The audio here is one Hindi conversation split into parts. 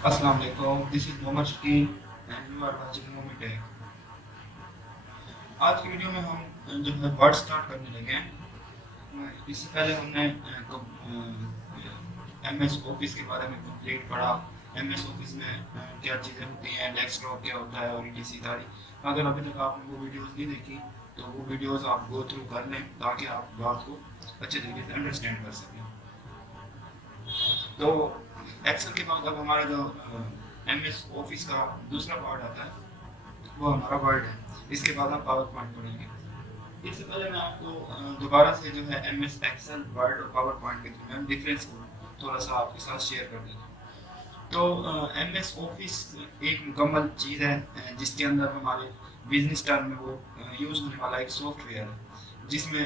अस्सलाम वालेकुम, this is Mohammad Shakeel and you are watching Momi Tech. आज की वीडियो में हम जो है वर्ड स्टार्ट करने लगे हैं। इससे पहले हमने एम एस ऑफिस के बारे में कंप्लीट पढ़ा। एम एस ऑफिस में क्या चीज़ें होती हैं, डेस्कटॉप क्या होता है और ईटीसी सारी। अगर अभी तक आपने वो वीडियोस नहीं देखी तो वो वीडियोस आप गो थ्रू कर लें ताकि आप बात को अच्छे तरीके से अंडरस्टैंड कर सकें। तो एक्सेल के बाद अब हमारा जो एम एस ऑफिस का दूसरा पार्ट आता है वो हमारा वर्ड है। इसके बाद हम पावर पॉइंट पढ़ेंगे। इससे पहले मैं आपको दोबारा से जो है एम एस एक्सेल वर्ड और पावर पॉइंट के दरमियान डिफरेंस को थोड़ा सा आपके साथ शेयर कर देता हूँ। तो एम एस ऑफिस एक मुकम्मल चीज़ है जिसके अंदर हमारे बिजनेस टर्म में वो यूज़ होने वाला एक सॉफ्टवेयर है जिसमें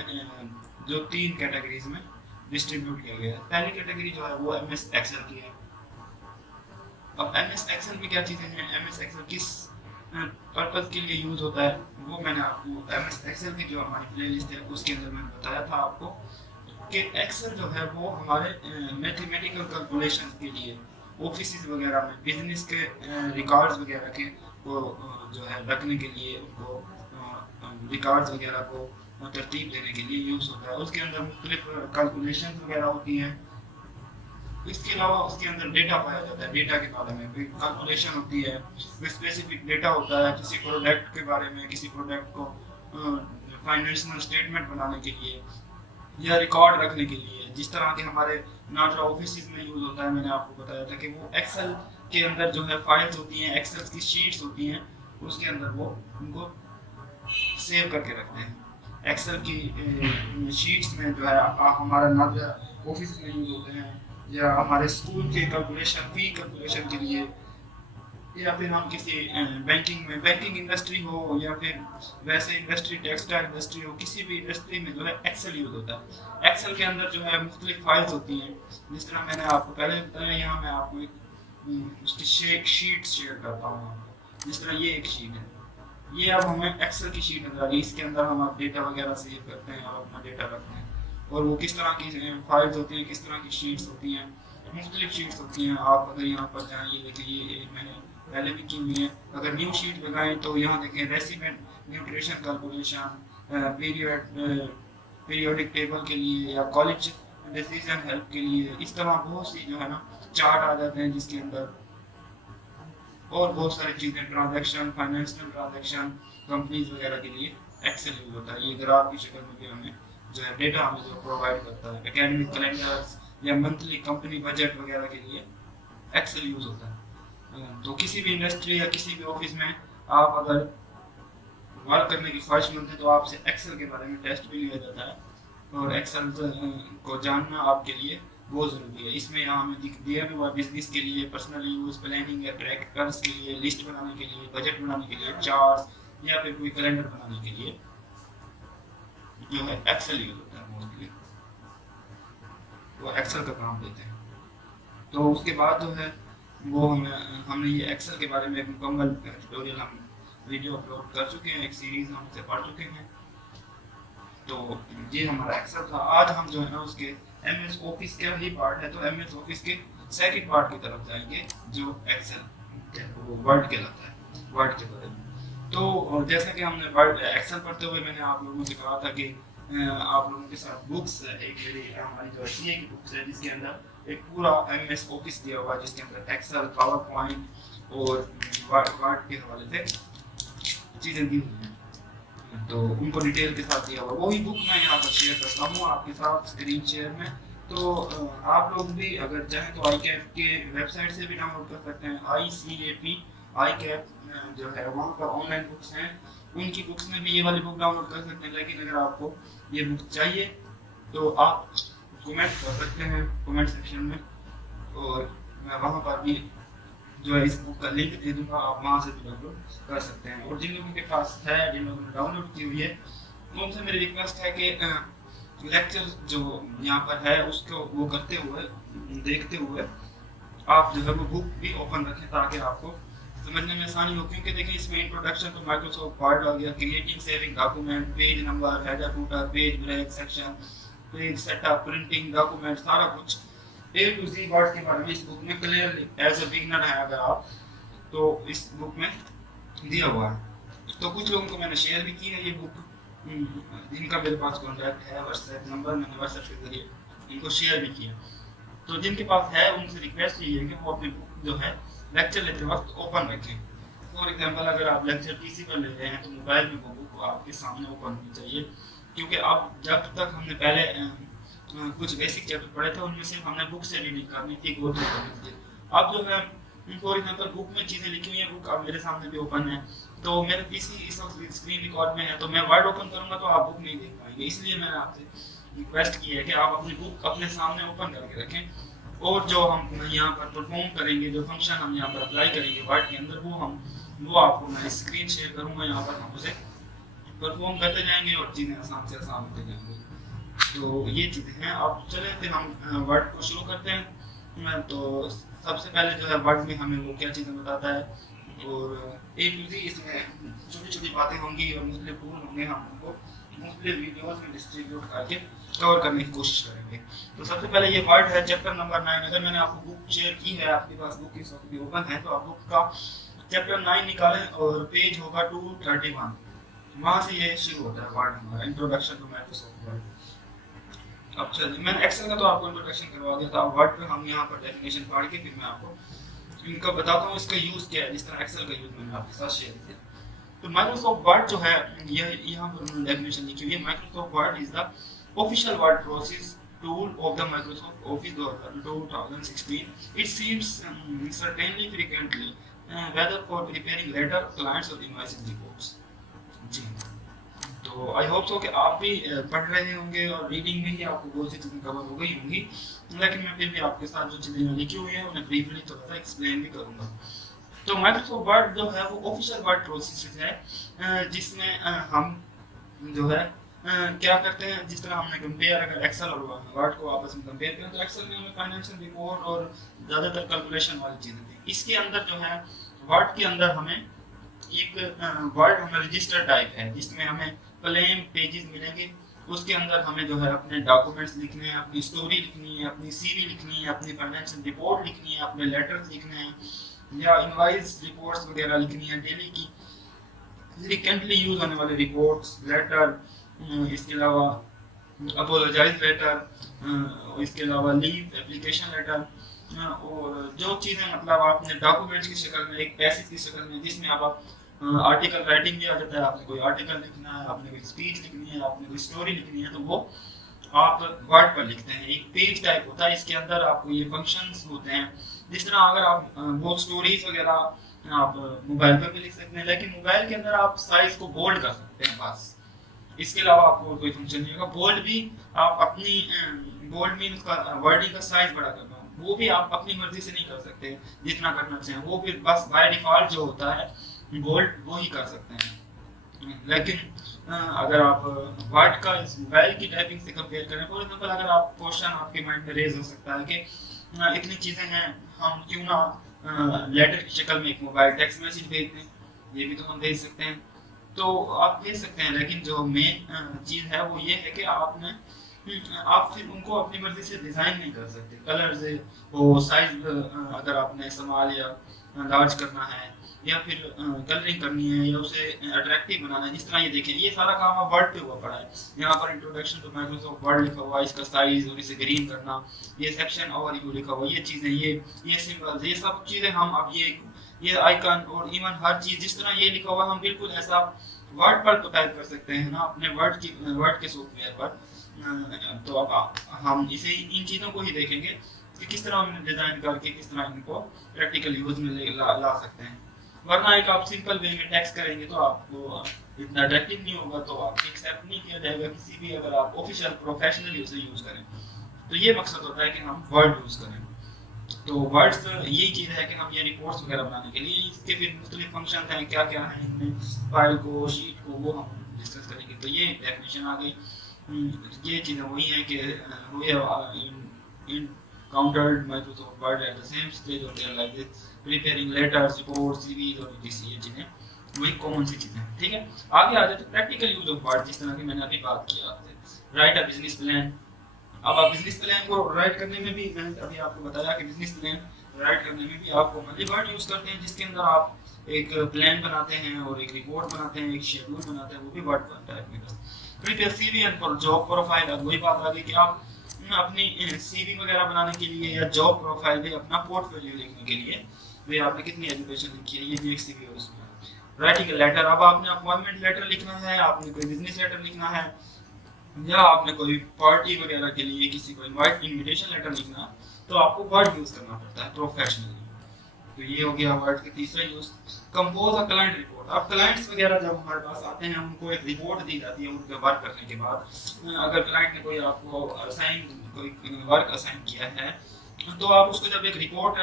जो तीन कैटेगरीज में डिस्ट्रीब्यूट किया गया है। पहली कैटेगरी जो है वो एम एस एक्सेल की है। अब एम एस एक्सेल में क्या चीज़ें हैं, एम एस एक्सेल किस पर्पज़ के लिए यूज़ होता है वो मैंने आपको एम एस एक्सेल की जो हमारी प्ले लिस्ट है उसके अंदर मैंने बताया था आपको कि एक्सेल जो है वो हमारे मैथमेटिकल कैलकुलेशन के लिए ऑफिस वगैरह में बिजनेस के रिकॉर्ड्स वगैरह के वो जो है रखने के लिए उनको रिकॉर्ड्स वगैरह को तरतीब देने के लिए यूज़ होता है। उसके अंदर मुख्तलिफ कैलकुलेशन वगैरह होती हैं। इसके अलावा उसके अंदर डेटा पाया जाता है, डेटा के बारे में कोई कैलकुलेशन होती है, कोई स्पेसिफिक डेटा होता है किसी प्रोडक्ट के बारे में, किसी प्रोडक्ट को फाइनेंशियल स्टेटमेंट बनाने के लिए या रिकॉर्ड रखने के लिए। जिस तरह के हमारे नाटा ऑफिस में यूज़ होता है, मैंने आपको बताया था कि वो एक्सेल के अंदर जो है फाइल्स होती हैं, एक्सेल की शीट्स होती हैं, उसके अंदर वो उनको सेव करके रखते हैं। एक्सेल की शीट्स में जो है हमारा नाटा ऑफिस में यूज़ होते हैं, या हमारे स्कूल के कैलकुलेशन, फी कैलकुलेशन के लिए, या फिर हम किसी बैंकिंग में, बैंकिंग इंडस्ट्री हो या फिर वैसे इंडस्ट्री, टेक्सटाइल इंडस्ट्री हो, किसी भी इंडस्ट्री में जो है एक्सेल यूज होता है। एक्सेल के अंदर जो है मुख्तलिफ फाइल्स होती हैं। जिस तरह मैंने आपको पहले बताया, यहाँ मैं आपको एक उसकी शीट शेयर करता हूँ आपको। जिस तरह ये एक शीट है, ये अब हमें एक्सेल की शीट नजर आ रही है। इसके अंदर हम आप डेटा वगैरह सेव करते हैं और अपना डेटा रखते हैं। और वो किस तरह की फाइल्स होती हैं, किस तरह की शीट्स होती हैं, मुख्तलिफ शीट्स होती हैं। आप अगर यहाँ पर जाएँ, ये देखिए, ये मैंने पहले भी की हुई है। अगर न्यू शीट लगाएं तो यहाँ देखें resident nutrition calculation, periodic table के लिए, या कॉलेज डिसीजन हेल्प के लिए। इस तरह बहुत सी जो है ना चार्ट आ जाते हैं जिसके अंदर और बहुत सारी चीज़ें, ट्रांजैक्शन, फाइनेंशियल ट्रांजैक्शन, कंपनीज वगैरह के लिए एक्सेल यूज होता है। ये ग्राफ की शक्ल में भी हमें जो है डेटा हमें जो प्रोवाइड करता है। एकेडमिक कैलेंडर्स या मंथली कंपनी बजट वगैरह के लिए एक्सेल यूज होता है। तो किसी भी इंडस्ट्री या किसी भी ऑफिस में आप अगर वर्क करने की ख्वाहिश मंद है तो आपसे एक्सेल के बारे में टेस्ट भी लिया जाता है। और एक्सेल को जानना आपके लिए बहुत ज़रूरी है। इसमें यहाँ हमें दिया भी हुआ बिजनेस के लिए, पर्सनल यूज़, प्लानिंग या ट्रैकर्स के लिए, लिस्ट बनाने के लिए, बजट बनाने के लिए, चार्ट्स या फिर कोई कैलेंडर बनाने के लिए जो है एक्सेल यूज होता है मोस्टली। वो एक्सेल का काम देते हैं। तो उसके बाद जो है वो हमने ये एक्सेल के बारे में एक मुकम्मल ट्यूटोरियल हम वीडियो अपलोड कर चुके हैं, एक सीरीज हम उसे पढ़ चुके हैं। तो ये हमारा एक्सेल था। आज हम जो है ना उसके एम एस ऑफिस का ही पार्ट है, तो एम एस ऑफिस के सेकंड पार्ट की तरफ जाएंगे जो एक्सेल वो वर्ड कहलाता है, वर्ड के बारे में। तो जैसा कि हमने वर्ड एक्सेल पढ़ते हुए मैंने आप लोगों से कहा था कि आप लोगों के साथ बुक्स एक मेरी हमारी जो सीए की बुक्स है जिसके अंदर एक पूरा एम एस ऑफिस दिया हुआ है, जिसके अंदर एक्सेल, पावर पॉइंट और वर्ड के हवाले से चीज़ें दी हुई हैं। तो उनको डिटेल के साथ दिया हुआ, वही बुक मैं यहाँ पर शेयर करता हूँ आपके साथ स्क्रीन शेयर में। तो आप लोग भी अगर चाहें तो आई कैप के वेबसाइट से भी डाउनलोड कर सकते हैं। ICAP आई कैप जो है वहाँ पर ऑनलाइन बुक्स हैं, उनकी बुक्स में भी ये वाली बुक डाउनलोड कर सकते हैं। लेकिन अगर आपको ये बुक चाहिए तो आप कमेंट कर सकते हैं कमेंट सेक्शन में, और मैं वहाँ पर भी जो है इस बुक का लिंक दे दूंगा, आप वहाँ से भी डाउनलोड कर सकते हैं। और जिन लोगों के पास है, जिन लोगों ने डाउनलोड की हुई है, तो उनसे मेरी रिक्वेस्ट है कि लेक्चर जो यहाँ पर है उसको वो करते हुए, देखते हुए आप जो है वो बुक भी ओपन रखें ताकि आपको समझने में आसानी हो। क्योंकि देखिए इसमें इंट्रोडक्शन टू माइक्रोसॉफ्ट वर्ड आ गया, creating saving document, page number, header footer, page break, section, page setup, printing document, सारा कुछ ए टू ज़ेड वर्ड के बारे में इस बुक में क्लियरली एज अ बिगिनर है अगर आप, तो इस बुक में दिया हुआ है। तो कुछ लोगों को मैंने शेयर भी की है ये बुक, जिनका मेरे पास कॉन्टैक्ट है, व्हाट्सएप नंबर मैंने व्हाट्सएप के जरिए इनको शेयर भी किया। तो जिनके पास है उनसे रिक्वेस्ट ये है कि वो अपनी बुक जो है लेक्चर लेते वक्त ओपन रखें। फॉर एग्जांपल अगर आप लेक्चर पीसी पर ले रहे हैं तो मोबाइल में वो बुक आपके सामने ओपन होनी चाहिए, क्योंकि अब जब तक हमने पहले कुछ बेसिक चैप्टर पढ़े थे उनमें सिर्फ हमने बुक से रीडिंग करनी थी, गो थ्रू करनी थी। अब जो है फॉर एग्जांपल बुक में चीज़ें लिखी हुई है, बुक अब मेरे सामने भी ओपन है, तो मेरे पीसी इस वक्त स्क्रीन रिकॉर्ड में है, तो मैं वर्ड ओपन करूंगा तो आप बुक नहीं देख पाएंगे। इसलिए मैंने आपसे रिक्वेस्ट की है कि आप अपनी बुक अपने सामने ओपन करके रखें, और जो हम यहाँ पर परफॉर्म करेंगे, जो फंक्शन हम यहाँ पर अप्लाई करेंगे वर्ड के अंदर, वो आपको मैं स्क्रीन शेयर करूँगा, यहाँ पर हम उसे परफॉर्म करते जाएंगे और चीज़ें आसान से आसान होते जाएंगे। तो ये चीज़ें हैं। अब चले फिर हम वर्ड को शुरू करते हैं। तो सबसे पहले जो है वर्ड में हमें वो क्या चीज़ें बताता है, और एक दूसरी इसमें छोटी छोटी बातें होंगी और मुख्तलिफ टूल होंगे, हम उनको मुख्तलिफ वीडियोस में डिस्ट्रीब्यूट करके कवर करने की कोशिश करेंगे। तो सबसे पहले ये वर्ड है चैप्टर नंबर 9। अगर मैंने आपको बुक शेयर की है, आपके पास बुक इस वक्त भी ओपन है, तो आप बुक का चैप्टर 9 निकालें और पेज होगा 231, वहाँ से ये शुरू होता है वर्ड हमारा, इंट्रोडक्शन टू माइक्रोसॉफ्ट वर्ड। अब चलिए, मैंने एक्सेल का तो आपको इंट्रोडक्शन करवा दिया था, वर्ड पे हम यहाँ पर डेफिनेशन पढ़ के फिर मैं आपको इनका बताता हूँ इसका यूज़ क्या है, जिस तरह एक्सेल का यूज़ मैंने आपके साथ शेयर किया। तो माइक्रोसॉफ्ट वर्ड जो है, यह यहाँ पर उन्होंने डेफिनेशन लिखी हुई है, Microsoft word is the official word process tool of the Microsoft office 2016. It seems certainly frequently whether for preparing letter, clients or invoices reports. जी, तो आई होप सो कि आप भी पढ़ रहे होंगे और रीडिंग में ही आपको बहुत सी चीज़ें कवर हो गई होंगी, लेकिन मैं फिर भी आपके साथ जो चीज़ें लिखी हुई हैं उन्हें ब्रीफली थोड़ा सा एक्सप्लेन भी करूँगा। तो माइक्रोसॉफ्ट वर्ड जो है वो ऑफिशियल वर्ड प्रोसेस है, जिसमें हम जो है क्या करते हैं, जिस तरह हमने कंपेयर, अगर एक्सेल और वर्ड को आपस में कंपेयर करें तो एक्सेल में हमें फाइनेंशियल रिपोर्ट और ज़्यादातर कैलकुलेशन वाली चीज़ें थी। इसके अंदर जो है वर्ड के अंदर हमें एक वर्ड हमें रजिस्टर टाइप है, जिसमें हमें प्लेन पेजेस मिलेंगे। उसके अंदर हमें जो है अपने डॉक्यूमेंट्स लिखने हैं, अपनी स्टोरी लिखनी है, अपनी सीवी लिखनी है, अपनी फाइनेंशियल रिपोर्ट लिखनी है, अपने लेटर्स लिखने हैं या इनवाइस रिपोर्ट्स वगैरह लिखनी है, डेली की फ्रीक्वेंटली यूज होने वाले रिपोर्ट्स, लेटर, इसके अलावा अपोलोजाइज लेटर, इसके अलावा लीव एप्लीकेशन लेटर, और जो चीज़ें मतलब आपने डॉक्यूमेंट्स की शक्ल में, एक पैसेज की शक्ल में, जिसमें आप आर्टिकल राइटिंग भी आ जाता है, आपने कोई आर्टिकल लिखना है, आपने कोई स्पीच लिखनी है, आपने कोई स्टोरी लिखनी है, तो वो आप वर्ड पर लिखते हैं। एक पेज टाइप होता है, इसके अंदर आपको ये फंक्शंस होते हैं। जिस तरह अगर आप बहुत स्टोरीज वगैरह आप मोबाइल पर भी लिख सकते हैं, लेकिन मोबाइल के अंदर आप साइज को बोल्ड कर सकते हैं बस, इसके अलावा आपको कोई फंक्शन नहीं होगा। बोल्ड भी आप अपनी बोल्ड मीन उसका वर्डिंग का साइज बड़ा करना, वो भी आप अपनी मर्जी से नहीं कर सकते, जितना करना चाहें वो फिर बस बाय डिफॉल्ट जो होता है बोल्ड वो ही कर सकते हैं। लेकिन अगर आप वर्ड का इस मोबाइल की टाइपिंग से कंपेयर करें, फॉर एग्जांपल अगर आप क्वेश्चन आपके माइंड में रेज हो सकता है कि इतनी चीज़ें हैं, हम क्यों ना लेटर की शक्ल में एक मोबाइल टेक्स्ट मैसेज भेज दें, ये भी तो हम भेज सकते हैं, तो आप भेज सकते हैं। लेकिन जो मेन चीज़ है वो ये है कि आप फिर उनको अपनी मर्जी से डिज़ाइन नहीं कर सकते, कलर से वो साइज अगर आपने स्मॉल या लार्ज करना है या फिर कलरिंग करनी है या उसे अट्रैक्टिव बनाना है, जिस तरह ये देखें ये सारा काम आप वर्ड पे हुआ पड़ा है। यहाँ पर इंट्रोडक्शन टू माइक्रोसॉफ्ट वर्ड लिखा हुआ है, इसका साइज और इसे ग्रीन करना, ये सेक्शन और यू लिखा हुआ, ये चीज़ें, ये सिंबल्स, ये सब चीज़ें हम अब ये आइकन और इवन हर चीज़ जिस तरह ये लिखा हुआ है हम बिल्कुल ऐसा वर्ड पर तो टाइप कर सकते हैं ना, अपने वर्ड के सॉफ्टवेयर पर। तो अब हम इसे इन चीज़ों को ही देखेंगे कि किस तरह हम डिज़ाइन करके किस तरह इनको प्रैक्टिकल यूज में ला सकते हैं। वरना एक आप सिंपल वे में टेक्स्ट करेंगे तो आपको इतना अट्रैक्टिव नहीं होगा, तो आपको एक्सेप्ट नहीं किया जाएगा किसी भी, अगर आप ऑफिशियल प्रोफेशनली उसे यूज करें। तो ये मकसद होता है कि हम वर्ड यूज करें। तो वर्ड्स यही चीज़ है कि हम ये रिपोर्ट्स वगैरह बनाने के लिए इसके फिर मुख्तलिफ फंक्शन हैं, क्या क्या है इनमें, फाइल को, शीट को, वो हम डिस्कस करेंगे। तो ये डेफिनेशन आ गई। ये चीज़ें वही हैं कि encountered Microsoft Word at the same stage of their life, preparing letters, reports, CVs और etc. ये चीज़ें वही कॉमन सी चीज़ें, ठीक है। आगे आ जाते प्रैक्टिकल यूज ऑफ वर्ड, जिस तरह की मैंने अभी बात किया आपसे। राइट अ बिजनेस प्लान, अब आप बिजनेस प्लान को राइट करने में भी, मैंने अभी आपको बताया कि बिजनेस प्लान राइट करने में भी आपको ओनली वर्ड यूज करते हैं, जिसके अंदर आप एक प्लान बनाते हैं और एक रिपोर्ट बनाते हैं, एक शेड्यूल बनाते हैं, वो भी वर्ड बनता है अपने पास। Prepare CV and job profile, अब वही बात आ गई कि आप अपनी सीवी वगैरह बनाने के लिए या जॉब प्रोफाइल में अपना पोर्टफोलियो लिखने के लिए वे आपने कितनी एजुकेशन लिखी है, ये भी एक सीवी है उसमें। राइटिंग लेटर, अब आपने अपॉइंटमेंट लेटर लिखना है, आपने कोई बिजनेस लेटर लिखना है, या आपने कोई पार्टी वगैरह के लिए किसी को इनविटेशन लेटर लिखना है, तो आपको वर्ड यूज करना पड़ता है प्रोफेशनली। तो ये हो गया वर्ड का तीसरा use. Compose a client report, अब क्लाइंट्स वगैरह जब हमारे पास आते हैं उनको एक रिपोर्ट दी जाती है उनके वर्क करने के बाद। अगर क्लाइंट ने कोई आपको कोई वर्क असाइन किया है तो आप उसको जब एक रिपोर्ट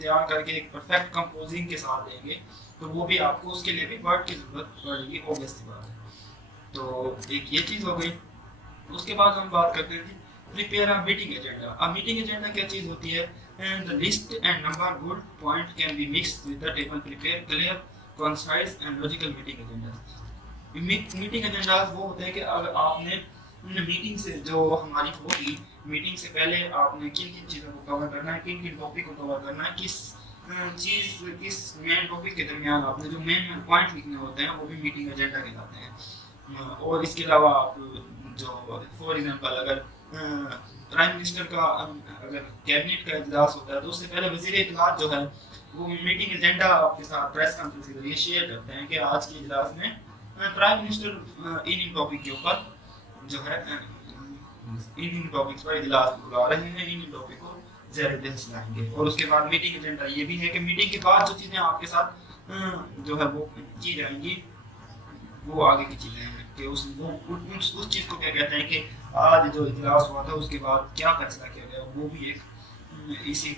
तैयार करके एक परफेक्ट कंपोजिंग के साथ देंगे तो वो भी आपको उसके लिए भी वर्ड की जरूरत पड़ेगी, ऑब्वियस सी बात है। तो एक ये चीज हो गई। उसके बाद हम बात करते हैं प्रिपेयर अ मीटिंग एजेंडा। अब मीटिंग एजेंडा क्या चीज होती है? The list and number good point can be mixed with the table. Prepare clear, concise and logical meeting agendas. Meeting agendas वो होते हैं कि अगर आपने मीटिंग से जो हमारी होगी, मीटिंग से पहले आपने किन किन चीज़ों को कवर करना है, किन किन टॉपिक को कवर करना है, किस मेन टॉपिक के दरमियान आपने जो मेन पॉइंट लिखने होते हैं वो भी मीटिंग एजेंडा कहलाते हैं। और इसके अलावा आप जो फॉर एग्जांपल अगर प्राइम मिनिस्टर का अगर कैबिनेट का इजलास होता है तो उससे पहले वजीर इत्तलात जो है वो मीटिंग एजेंडा आपके साथ प्रेस कॉन्फ्रेंस के जरिए शेयर करते हैं कि आज के इजलास में प्राइम मिनिस्टर इन टॉपिक के ऊपर जो है इन टॉपिक्स पर इजलास बुला रहे हैं, इन टॉपिक को ज़ेर बहस लाएंगे। और उसके बाद मीटिंग एजेंडा ये भी है कि मीटिंग के बाद जो चीज़ें आपके साथ जो है वो की जाएंगी वो आगे की चीज़ें हैं कि उस चीज़ को क्या कहते हैं कि आज जो इजलास हुआ था उसके बाद क्या फैसला किया गया, वो भी एक इसी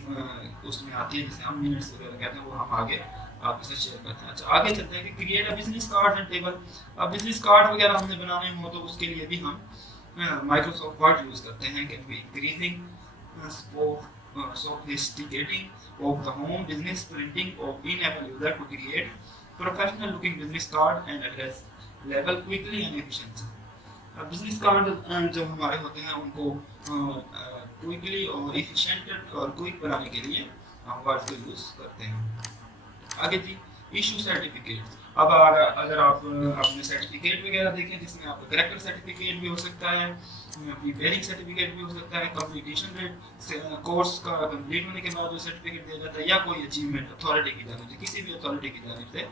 उसमें आती है जिसे हम मिनट्स वगैरह कहते हैं, वो हम आगे आपके साथ शेयर करते हैं। अच्छा, आगे चलते हैं कि create a business card and table. अब बिजनेस कार्ड वगैरह हमने बनाने हो तो उसके लिए भी हम माइक्रोसॉफ्ट वर्ड यूज करते हैं कि increasing sophisticating of the home business printing of enable user to create professional looking business card and address label quickly and efficiently। Business card जो हमारे होते हैं उनको क्विकली और एफिशिएंट और क्विक बनाने के लिए हम वर्ड को यूज करते हैं। आगे जी, इशू सर्टिफिकेट। अब अगर आप अपने सर्टिफिकेट वगैरह देखें जिसमें आपका करेक्टर सर्टिफिकेट भी हो सकता है, प्रिपेयरिंग सर्टिफिकेट भी हो सकता है, कंप्लीटेशन रेट कोर्स का कंप्लीट होने के बाद जो सर्टिफिकेट दिया जाता है, या कोई अचीवमेंट अथॉरिटी की जानिब से, किसी भी अथॉरिटी की जानिब से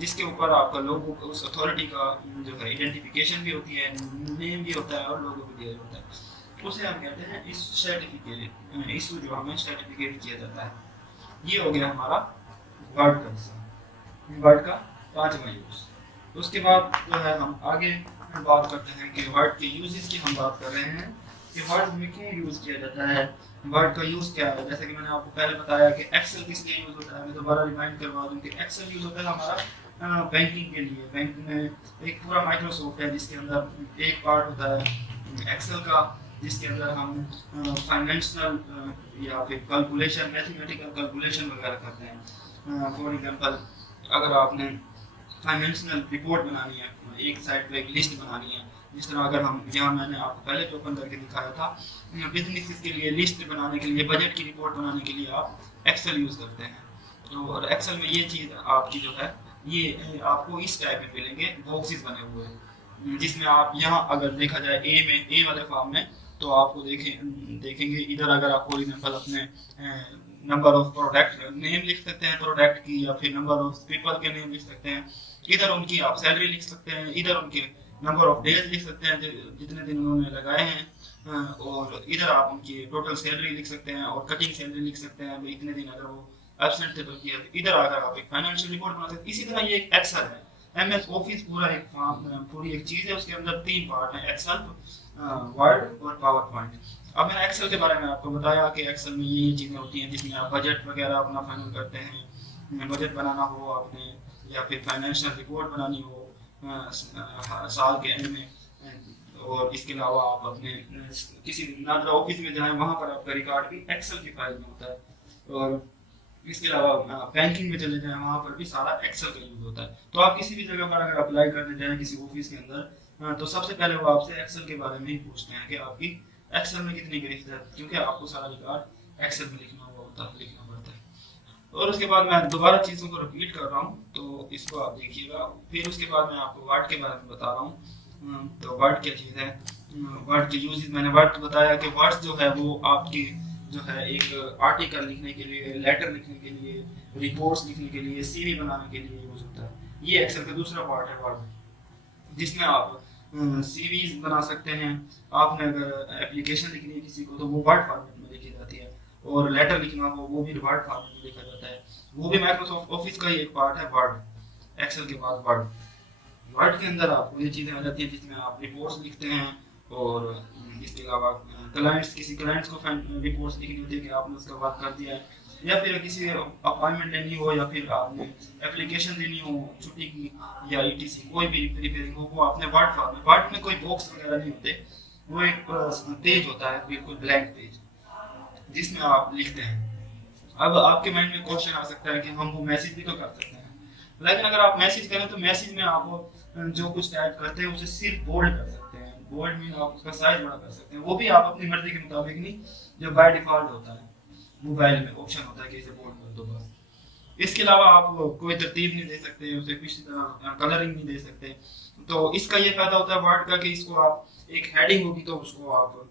जिसके ऊपर आपका लोगो, उस अथॉरिटी का जो है आइडेंटिफिकेशन भी होती है, नेम भी होता है और लोगो भी दिया जाता है, उसे हम कहते हैं इस सर्टिफिकेट, इशू जो हमें सर्टिफिकेट किया जाता है। ये हो गया हमारा वर्ड का हिस्सा, वर्ड का पांचवा यूज। उसके बाद जो है हम आगे बात करते हैं कि वर्ड के यूजेस की हम बात कर रहे हैं कि वर्ड में क्यों यूज किया जाता है, वर्ड का यूज क्या है। जैसे कि मैंने आपको पहले बताया कि एक्सेल किस लिए यूज होता है, मैं दोबारा रिमाइंड करवा दूं कि एक्सेल यूज होता है हमारा बैंकिंग के लिए। बैंक में एक पूरा माइक्रोसॉफ्ट है जिसके अंदर एक पार्ट होता है एक्सेल का, जिसके अंदर हम फाइनेंशियल या फिर कैलकुलेशन, मैथमेटिकल कैलकुलेशन वगैरह करते हैं। फॉर एग्जांपल अगर आपने फाइनेंशियल रिपोर्ट बनानी है, एक साइड पे एक लिस्ट बनानी है, जिस तरह अगर हम यहाँ मैंने आपको पहले तो ओपन करके दिखाया था, बिजनेस के लिए लिस्ट बनाने के लिए, बजट की रिपोर्ट बनाने के लिए आप एक्सेल यूज करते हैं। तो और एक्सेल में ये चीज़ आपकी जो है ये आपको इस टाइप में मिलेंगे, बॉक्सेस बने हुए हैं, जिसमें आप यहाँ अगर देखा जाए ए वाले फॉर्म में तो आपको देखेंगे इधर अगर आप फॉर एग्जांपल अपने नंबर ऑफ प्रोडक्ट नेम लिख सकते हैं प्रोडक्ट की, या फिर नंबर ऑफ पीपल के नेम लिख सकते हैं, इधर उनकी आप सैलरी लिख सकते हैं, इधर उनके नंबर ऑफ डेज लिख सकते हैं जितने दिन उन्होंने लगाए हैं, और इधर आप उनकी टोटल सैलरी लिख सकते हैं और कटिंग सैलरी लिख सकते हैं इतने दिन अगर वो एब्सेंट थे तो किया। इधर आकर आप एक फाइनेंशियल रिपोर्ट बना सकते हैं। इसी तरह ये एक एक्सेल है, एमएस ऑफिस पूरी एक चीज है, उसके अंदर 3 पार्ट है, एक्सेल, वर्ड और पावर पॉइंट। अब मैंने एक्सेल के बारे में आपको बताया कि एक्सेल में ये चीज़ें होती हैं जिसमें आप बजट वगैरह अपना फाइनल करते हैं, बजट बनाना हो आपने या फिर फाइनेंशियल रिपोर्ट बनानी हो साल के एंड में, और इसके अलावा आप अपने किसी नादरा ऑफिस में जाएं वहाँ पर आपका रिकॉर्ड भी एक्सेल की फाइल में होता है, और इसके अलावा बैंकिंग में चले जाएं वहाँ पर भी सारा एक्सेल का यूज होता है। तो आप किसी भी जगह पर अगर अप्लाई करने जाएं किसी ऑफिस के अंदर तो सबसे पहले वो आपसे एक्सेल के बारे में ही पूछते हैं कि आपकी एक्सेल में कितनी गिरफ्त है, क्योंकि आपको सारा रिकॉर्ड एक्सेल में लिखना पड़ता है। और उसके बाद मैं दोबारा चीज़ों को रिपीट कर रहा हूँ, तो इसको आप देखिएगा। फिर उसके बाद मैं आपको वर्ड के बारे में बता रहा हूँ। तो वर्ड क्या चीज़ है, वर्ड के यूजेस मैंने वर्ड बताया कि वर्ड्स जो है वो आपके जो है एक आर्टिकल लिखने के लिए, लेटर लिखने के लिए, रिपोर्ट्स लिखने के लिए, सीवी बनाने के लिए यूज होता है। ये एक्सेल का दूसरा पार्ट है वर्ड, जिसमें आप सीवीज बना सकते हैं। आपने अगर एप्लीकेशन लिखनी है किसी को तो वो वर्ड फॉर्मेट में लिखी जाती है, और लेटर लिखना हो वो भी वर्ड फॉर्मेट में लिखा जाता है। वो भी माइक्रोसॉफ्ट ऑफिस का ही एक पार्ट है वर्ड, एक्सेल के बाद वर्ड। वर्ड के अंदर आपको ये चीज़ें आ जाती है जिसमें आप रिपोर्ट्स लिखते हैं, और इसके अलावा किसी क्लाइंट्स को रिपोर्ट्स लिखनी होती है कि आपने उसका वर्क कर दिया है, या फिर किसी अपॉइंटमेंट लेनी हो, या फिर आपने एप्लीकेशन देनी हो छुट्टी की, या ईटीसी कोई भी रिपेयरिंग हो, वो आपने वर्ड में कोई बॉक्स वगैरह नहीं होते, वो एक पेज होता है, बिल्कुल ब्लैंक पेज, जिसमें आप लिखते हैं। अब आपके माइंड में क्वेश्चन आ सकता है कि हम वो मैसेज भी तो कर सकते हैं, लेकिन अगर आप मैसेज करें तो मैसेज में आप जो कुछ टाइप करते हैं उसे सिर्फ बोल्ड कर सकते हैं। बोल्ड में आप उसका साइज बड़ा कर सकते हैं, वो भी आप अपनी मर्जी के मुताबिक नहीं, जो बाय डिफॉल्ट होता है मोबाइल में ऑप्शन होता है कि इसे बोल्ड कर दो बस। इसके अलावा आप कोई तरतीब नहीं दे सकते, उसे किसी तरह कलरिंग नहीं दे सकते। तो इसका ये फायदा होता है वर्ड का कि इसको आप एक हेडिंग होगी तो उसको आप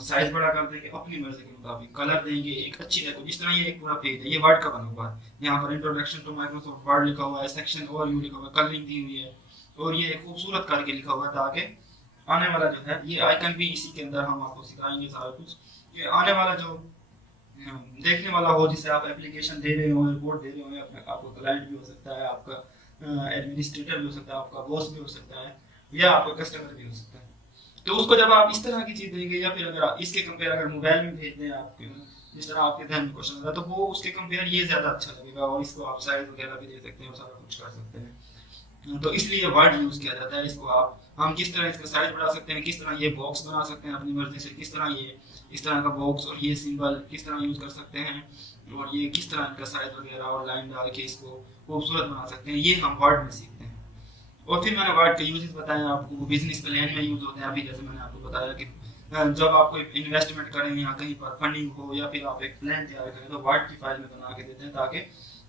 साइज बड़ा कर देंगे अपनी मर्जी के मुताबिक, कलर देंगे एक अच्छी देखो, जिस तरह ये एक पूरा पेज है, ये वर्ड का बना हुआ है, यहाँ पर इंट्रोडक्शन टू माइक्रोसॉफ्ट वर्ड लिखा हुआ है, सेक्शन ओवरव्यू लिखा हुआ है, कलरिंग दी हुई है, और ये खूबसूरत करके लिखा हुआ है, ताकि आने वाला जो है ये आइकन भी इसी के अंदर हम आपको सिखाएंगे सारा कुछ, ये आने वाला जो देखने वाला हो, जिसे आप एप्लीकेशन दे रहे हो, रिपोर्ट दे रहे हो, आपको क्लाइंट भी हो सकता है, आपका एडमिनिस्ट्रेटर भी हो सकता है, आपका बॉस भी हो सकता है, या आपका कस्टमर भी हो सकता है। तो उसको जब आप इस तरह की चीज देंगे, या फिर अगर आप इसके कंपेयर अगर मोबाइल में भेज दें आपके, जिस तरह आपके ध्यान में क्वेश्चन होगा, तो वो उसके कंपेयर ये ज्यादा अच्छा लगेगा, और इसको आप साइज वगैरह भी दे सकते हैं और सारा कुछ कर सकते हैं। तो इसलिए वर्ड यूज किया जाता है। इसको हम किस तरह इसका साइज बढ़ा सकते हैं, किस तरह ये बॉक्स बना सकते हैं अपनी मर्जी से, किस तरह ये इस तरह का बॉक्स और ये सिंबल किस तरह यूज कर सकते हैं, और ये किस तरह इनका साइज वगैरह और लाइन डाल के इसको खूबसूरत बना सकते हैं, ये हम वर्ड में सीखते हैं। और फिर मैंने वर्ड के यूजेस बताए आपको, बिजनेस प्लान में यूज होते हैं। अभी जैसे मैंने आपको बताया कि जब आप कोई इन्वेस्टमेंट करें या कहीं पर फंडिंग हो, या फिर आप एक प्लान तैयार करें, तो वर्ड की फाइल में बना के देते हैं, ताकि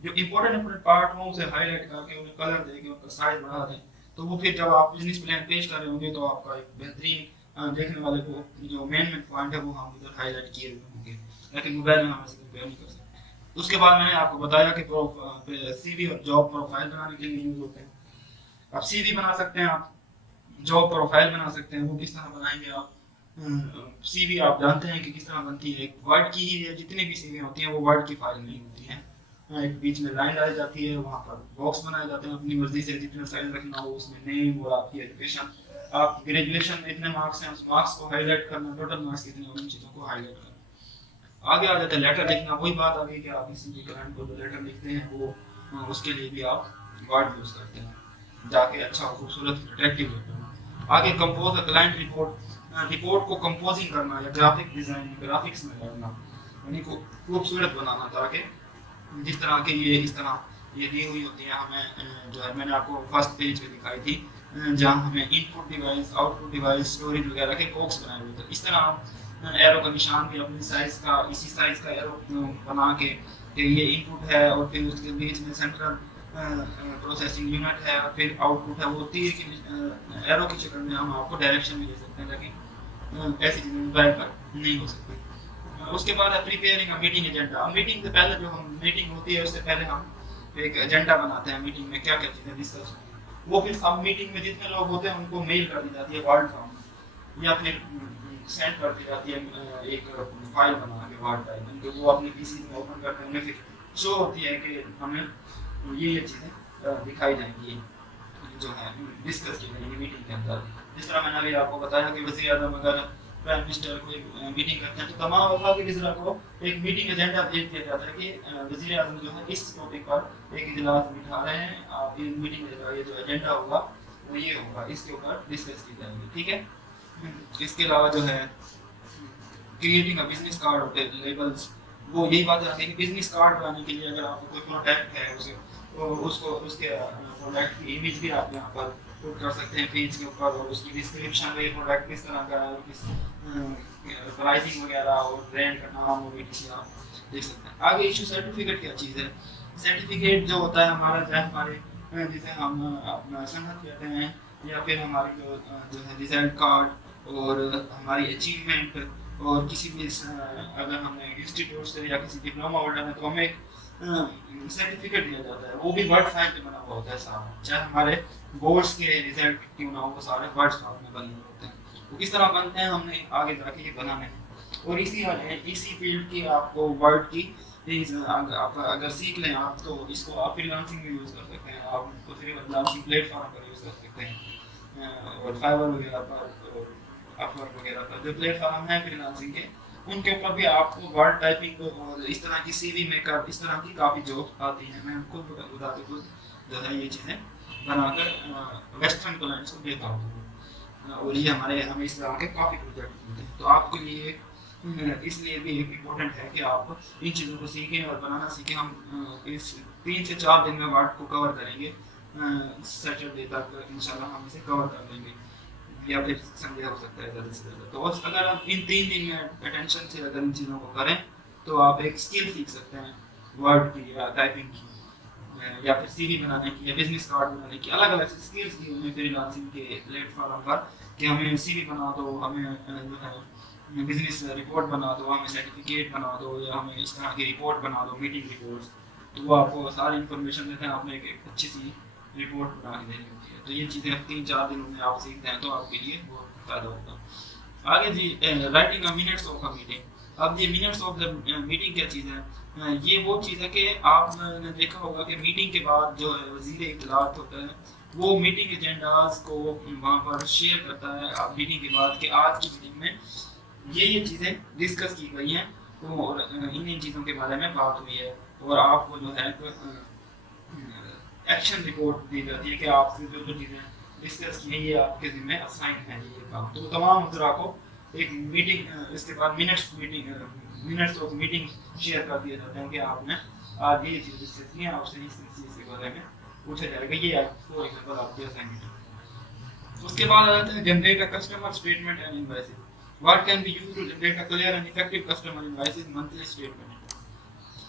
जो इंपॉर्टेंट पार्ट हो उसे हाईलाइट करके उन्हें कलर देके उनका साइज बढ़ा दें। तो वो फिर जब आप बिजनेस प्लान पेश कर रहे होंगे तो आपका एक बेहतरीन देखने वाले को जो मेन पॉइंट है वो हम इधर हाईलाइट किए हुए होंगे, लेकिन मोबाइल में हम ऐसे कंपेयर नहीं कर सकते। उसके बाद मैंने आपको बताया कि सीवी और जॉब प्रोफाइल बनाने के लिए यूज होते हैं। अब सीवी बना सकते हैं आप, जॉब प्रोफाइल बना सकते हैं, वो किस तरह बनाएंगे आप? सीवी आप जानते हैं कि किस तरह बनती है, वर्ड की ही जितनी भी सीवी होती हैं वो वर्ड की फाइल में ही होती हैं। एक बीच में लाइन डाली जाती है, वहाँ पर बॉक्स बनाए जाते हैं अपनी मर्जी से, जितना साइज रखना हो उसमें नेम और आपकी एजुकेशन, आप ग्रेजुएशन में इतने मार्क्स हैं उस मार्क्स को हाईलाइट करना, टोटल मार्क्स कितने हैं उन चीज़ों को हाईलाइट करना। आगे आ जाता है लेटर लिखना। वही बात आ गई कि आप किसी भी क्लाइंट को जो लेटर लिखते हैं वो उसके लिए भी आप वर्ड यूज करते हैं, जाके अच्छा खूबसूरत अट्रैक्टिव लगता। आगे कंपोज क्लाइंट रिपोर्ट को कंपोजिंग करना या ग्राफिक डिजाइन ग्राफिक्स में करना, यानी खूबसूरत बनाना, ताकि जिस तरह के ये इस तरह ये दी हुई होती है हमें, जो है मैंने आपको फर्स्ट पेज पे दिखाई थी, जहाँ हमें input device output device storage वगैरह के बॉक्स बनाए हुए थे। इस तरह आप एरो का निशान भी अपनी साइज का इसी साइज का एरो बना के ये इनपुट है, और फिर उसके बीच में सेंट्रल प्रोसेसिंग यूनिट है, और फिर आउटपुट है, वो तीर की एरो की शक्ल में हम आपको डायरेक्शन भी दे सकते हैं, लेकिन ऐसी चीज़ें मोबाइल पर नहीं हो सकती। उसके बाद है preparing a meeting agenda. Meeting से पहले जो हम मीटिंग होती है उससे पहले हम एक एजेंडा बनाते हैं, मीटिंग में क्या क्या चीज़ें डिस्कस होंगी, वो फिर सब मीटिंग में जितने लोग होते हैं उनको मेल कर दी जाती है वर्ड फॉर्म में, या फिर सेंड कर दी जाती है एक फाइल बना के वर्ड फाइल में, तो वो अपनी पीसी में ओपन करते हैं, उन्हें फिर शो होती है कि हमें ये चीज़ें दिखाई जाएंगी जो है डिस्कस की जाएंगी मीटिंग के अंदर। जिस तरह मैंने अभी आपको बताया कि वज़ीर आज़म अगर प्राइम मिनिस्टर को एक मीटिंग करते हैं तो तमाम वफाकी वज़ीरा को एक मीटिंग एजेंडा भेज दिया जाता है कि वज़ीर आज़म जो है इस टॉपिक पर एक इजलास बिठा रहे हैं, आप ये मीटिंग ये जो एजेंडा होगा वो ये होगा, इसके ऊपर डिस्कस की जाएगी, ठीक है। इसके अलावा जो है क्रिएटिंग अ बिजनेस कार्ड होते हैं लेबल्स, वो यही बात आती है कि बिजनेस कार्ड बनाने के लिए अगर आपको कोई प्रोडक्ट है उसे तो उसको उसके प्रोडक्ट की इमेज भी आप यहाँ पर पुट कर सकते हैं पेज के ऊपर, और उसकी डिस्क्रिप्शन में ये प्रोडक्ट किस तरह का है, किस प्राइसिंग वगैरह और ब्रांड का नाम और etc आप देख सकते हैं। आगे इशू सर्टिफिकेट क्या चीज़ है। सर्टिफिकेट जो होता है हमारा, चाहे हमारे जिसे हम अपना सनद कहते हैं, या फिर हमारी जो है रिजल्ट कार्ड और हमारी अचीवमेंट, और किसी भी अगर हमने इंस्टीट्यूट से या किसी डिप्लोमा होल्डर है तो हमें एक सर्टिफिकेट दिया जाता है, वो भी वर्ड फाइल में बना हुआ होता है सारा, चाहे हमारे बोर्ड्स के रिजल्ट क्यों ना हो, वो सारे वर्ड फाइल में बने होते हैं। वो किस तरह बनते हैं हमने आगे जाके ये बनाने हैं। और इसी फील्ड की आपको वर्ड की आप अगर सीख लें आप, तो इसको आप फ्रीलांसिंग में यूज़ कर सकते हैं, आप उसको फ्रीलांसिंग प्लेटफॉर्म पर यूज़ कर सकते हैं, और फाइवर वगैरह पर और अपवर्क वगैरह पर जो प्लेटफॉर्म है फ्रीलांसिंग के, उनके ऊपर भी आपको वर्ड टाइपिंग और इस तरह की सीवी मेकर, इस तरह की काफ़ी जॉब आती हैं। मैं खुद बता के खुद जो है ये चीज़ें बनाकर वेस्टर्न क्लाइंट्स को देता हूँ, और ये हमें इस तरह के काफ़ी प्रोजेक्ट मिलते हैं। तो आपके लिए इसलिए भी एक इम्पोर्टेंट है कि आप इन चीज़ों को सीखें और बनाना सीखें। हम इस 3 से 4 दिन में वर्ड को कवर करेंगे, सैटरडे तक इंशाल्लाह हम इसे कवर कर लेंगे, या फिर संडे हो सकता है ज़्यादा से ज़्यादा। तो अगर आप इन 3 दिन में अटेंशन से अगर इन चीज़ों को करें तो आप एक स्किल सीख सकते हैं वर्ड की या टाइपिंग की, या फिर सीवी बनाने की या बिजनेस कार्ड बनाने की। अलग अलग स्किल्स दी हुई फ्रीलांसिंग के प्लेटफॉर्म पर कि हमें सीवी बना दो, हमें जो है बिजनेस रिपोर्ट बना दो, हमें सर्टिफिकेट बना दो, या हमें इस तरह की रिपोर्ट बना दो, मीटिंग रिपोर्ट्स। तो वो आपको सारी इन्फॉर्मेशन देते हैं, आपने एक अच्छी सी रिपोर्ट बना के देनी होती है। तो ये चीज़ें आप 3-4 दिनों में आप सीखते हैं तो आपके लिए बहुत फ़ायदा होगा। आगे जी, writing a minutes of a meeting. अब ये मिनट्स ऑफ द मीटिंग क्या चीज़ है, ये वो चीज़ है कि आपने देखा होगा कि मीटिंग के बाद जो है वज़ीर इत्तलात होता है, वो मीटिंग एजेंडाज को वहाँ पर शेयर करता है आप मीटिंग के बाद कि आज की मीटिंग में ये चीज़ें डिस्कस की गई हैं, तो और इन चीज़ों के बारे में बात हुई है, और आपको जो है एक्शन रिपोर्ट दी जाती है कि आपसे जो चीज़ें डिस्कस की हैं ये आपके ज़िम्मे असाइन है ये काम। तो तमाम मुद्रा को एक मीटिंग, इसके बाद मिनट्स ऑफ मीटिंग शेयर कर दिए जाते हैं कि आपने आज ये चीज़ डिस्कस की है, आपसे इस चीज़ के बारे में पूछा जाएगा, ये फॉर एग्जाम्पल आपकी असाइनमेंट। उसके बाद आ जाता है generate a customer statement and invoices. What can be used to generate a clear and effective customer invoices monthly statement।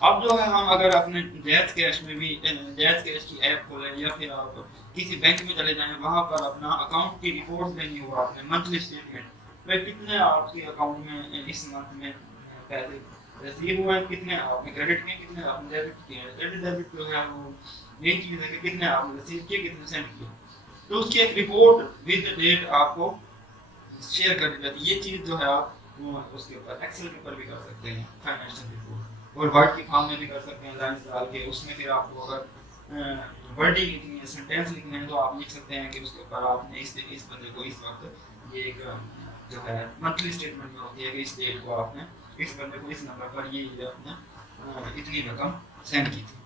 अब जो है हम अगर अपने जैज़ कैश में भी जैज़ कैश की ऐप खोलें, या फिर आप किसी बैंक में चले जाएं, वहाँ पर अपना अकाउंट की रिपोर्ट देनी हो आपने, मंथली स्टेटमेंट, भाई कितने आपके अकाउंट में इस मंथ में पैसे रिसीव हुए, कितने आपने क्रेडिट किए, कितने आपने डेबिट किए। क्रेडिट डेबिट जो है वो यही चीज़ है कि कितने आपने रिसीव किए, कितने सेंड किए, तो उसकी एक रिपोर्ट विद डेट आपको शेयर कर दी जाती है। ये चीज़ जो है आप उसके ऊपर एक्सेल के ऊपर भी कर सकते हैं, फाइनेंशियल रिपोर्ट, और वर्ड की फॉर्म में भी कर सकते हैं लाइन्स डाल के। उसमें फिर आपको अगर वर्डिंग लिखनी है, सेंटेंस लिखने हैं, तो आप लिख सकते हैं कि उसके ऊपर आपने इस बंदे को इस वक्त ये एक जो है मंथली स्टेटमेंट में होती है कि इस डेट को आपने इस बंदे को इस नंबर पर ये आपने इतनी रकम सेंड की थी,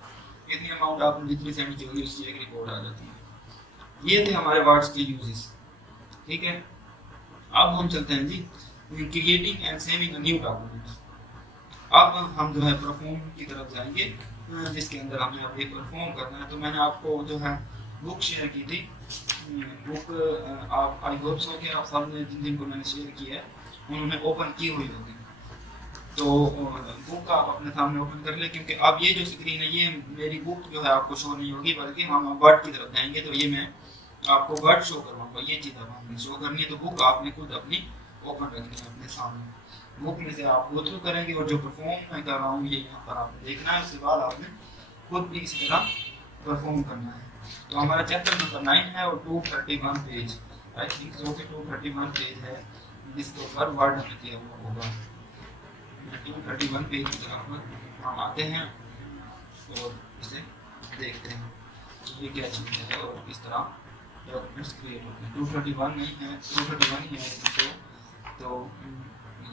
इतनी अमाउंट आपने जितनी सेंड की होगी उसकी एक रिपोर्ट आ जाती है। ये थे हमारे वर्ड्स के यूजेस, ठीक है। अब हम चलते हैं जी creating and saving new documents. अब हम जो है परफॉर्म की तरफ जाएंगे, जिसके अंदर हमने अब ये परफॉर्म करना है। तो मैंने आपको जो है बुक शेयर की थी, बुक आप आई होप सो कि आप सबने जिनको मैंने शेयर किया है उन्होंने ओपन की हुई होगी। तो बुक आप अपने सामने ओपन कर ले, क्योंकि अब ये जो स्क्रीन है ये मेरी बुक जो है आपको शो नहीं होगी, बल्कि हम वर्ड की तरफ जाएंगे। तो ये मैं आपको वर्ड शो करवाऊंगा, ये चीज़ अब हमने शो करनी है। तो बुक आपने खुद अपनी ओपन रखनी है अपने सामने, बुक में से आप गो थ्रू करेंगे, और जो परफॉर्म मैं कर रहा हूँ ये यहाँ पर आपने देखना है। उसके बाद आपने खुद भी इसी तरह परफॉर्म करना है। तो हमारा चैप्टर नंबर 9 है और 231 पेज, आई थिंक सो कि 231 पेज है जिसके ऊपर वर्ड हमें दिया हुआ होगा। 231 पेज की तरफ हम आते हैं और इसे देखते हैं ये क्या चीज़ है और किस तरह डॉक्यूमेंट्स क्रिएट होते हैं। 231 नहीं है, 231 ही है। तो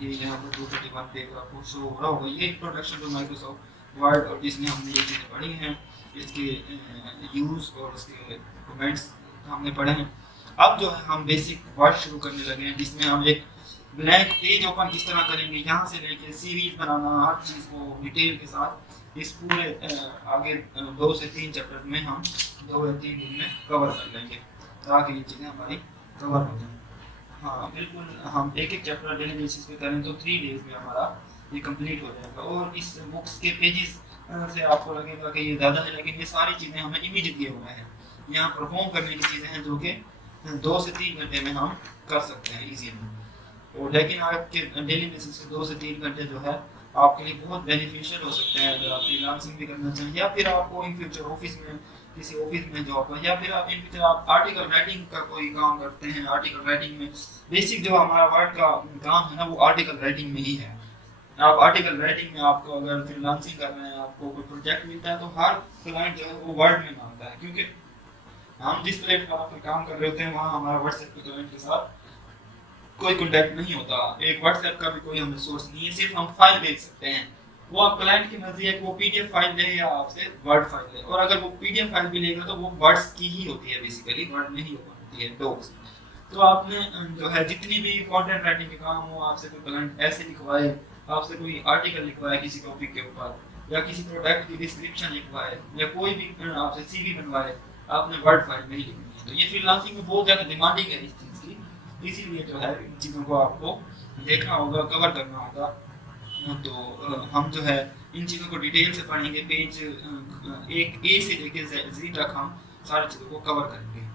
ये यहाँ पर 231 पेज आपको शो हो रहा होगा। ये इंट्रोडक्शन टू माइक्रोसॉफ्ट वर्ड, और जिसमें हमने ये चीज़ें पढ़ी हैं, इसके यूज़ और इसके कमेंट्स हमने पढ़े हैं। अब जो है हम बेसिक वर्ड शुरू करने लगे हैं, जिसमें हम एक ब्लैंक पेज ओपन किस तरह करेंगे, यहाँ से लेके सीरीज बनाना, हर चीज़ को डिटेल के साथ इस पूरे आगे 2 से 3 चैप्टर में हम 2 या 3 दिन में कवर कर लेंगे, ताकि ये चीज़ें हमारी कवर हो जाएं। हाँ बिल्कुल, हम एक एक चैप्टर डेली बेसिस पे करें तो 3 डेज में हमारा ये कंप्लीट हो जाएगा। और इस बुक्स के पेजेस से आपको लगेगा कि ये ज़्यादा है, लेकिन ये सारी चीज़ें हमें इमीडिएट दिए हुए हैं। यहाँ परफॉर्म करने की चीज़ें हैं जो कि 2 से 3 घंटे में हम कर सकते हैं इजीली। और लेकिन आपके डेली बेसिस पे 2 से 3 घंटे जो है आपके लिए बहुत बेनिफिशियल हो सकते हैं अगर आप फ्रीलांसिंग भी करना चाहें, या फिर आपको इन फ्यूचर ऑफिस में किसी ऑफिस में जॉब कर, या फिर आप इन फ्यूचर आप आर्टिकल राइटिंग का कोई काम करते हैं। आर्टिकल राइटिंग में बेसिक जो हमारा वर्ड का काम है ना, वो आर्टिकल राइटिंग में ही है। आप आर्टिकल राइटिंग में आपको अगर फ्रीलांसिंग कर रहे हैं, आपको कोई प्रोजेक्ट मिलता है तो हर क्लाइंट जो है वो वर्ड में मांगता है, क्योंकि हम जिस प्लेटफॉर्म पर काम कर रहे होते हैं वहाँ हमारा व्हाट्सएप के क्लाइंट के साथ कोई कॉन्टैक्ट नहीं होता, एक व्हाट्सएप का भी कोई हमें सोर्स नहीं है, सिर्फ हम फाइल भेज सकते हैं। वो आप क्लाइंट की मर्जी है कि वो पीडीएफ फाइल ले या आपसे वर्ड फाइल ले, और अगर वो पीडीएफ फाइल भी लेगा तो वो वर्ड्स की ही होती है, बेसिकली वर्ड में ही होती है, डॉक्स। तो आपने जो है जितनी भी कंटेंट राइटिंग के काम हो, आपसे कोई क्लाइंट ऐसे लिखवाए, आपसे कोई आर्टिकल लिखवाए किसी टॉपिक के ऊपर, या किसी प्रोडक्ट की डिस्क्रिप्शन लिखवाए, या कोई भी आपसे सीवी बनवाए, आपने वर्ड फाइल में ही लिखनी है। तो ये फ्रीलांसिंग में बहुत ज़्यादा डिमांडिंग है इस चीज़ की, इसीलिए जो है इन चीज़ों को आपको देखना होगा, कवर करना होगा। तो हम जो है इन चीज़ों को डिटेल से पढ़ेंगे, पेज 1 A से लेकर Z तक हम सारी चीज़ों को कवर करेंगे।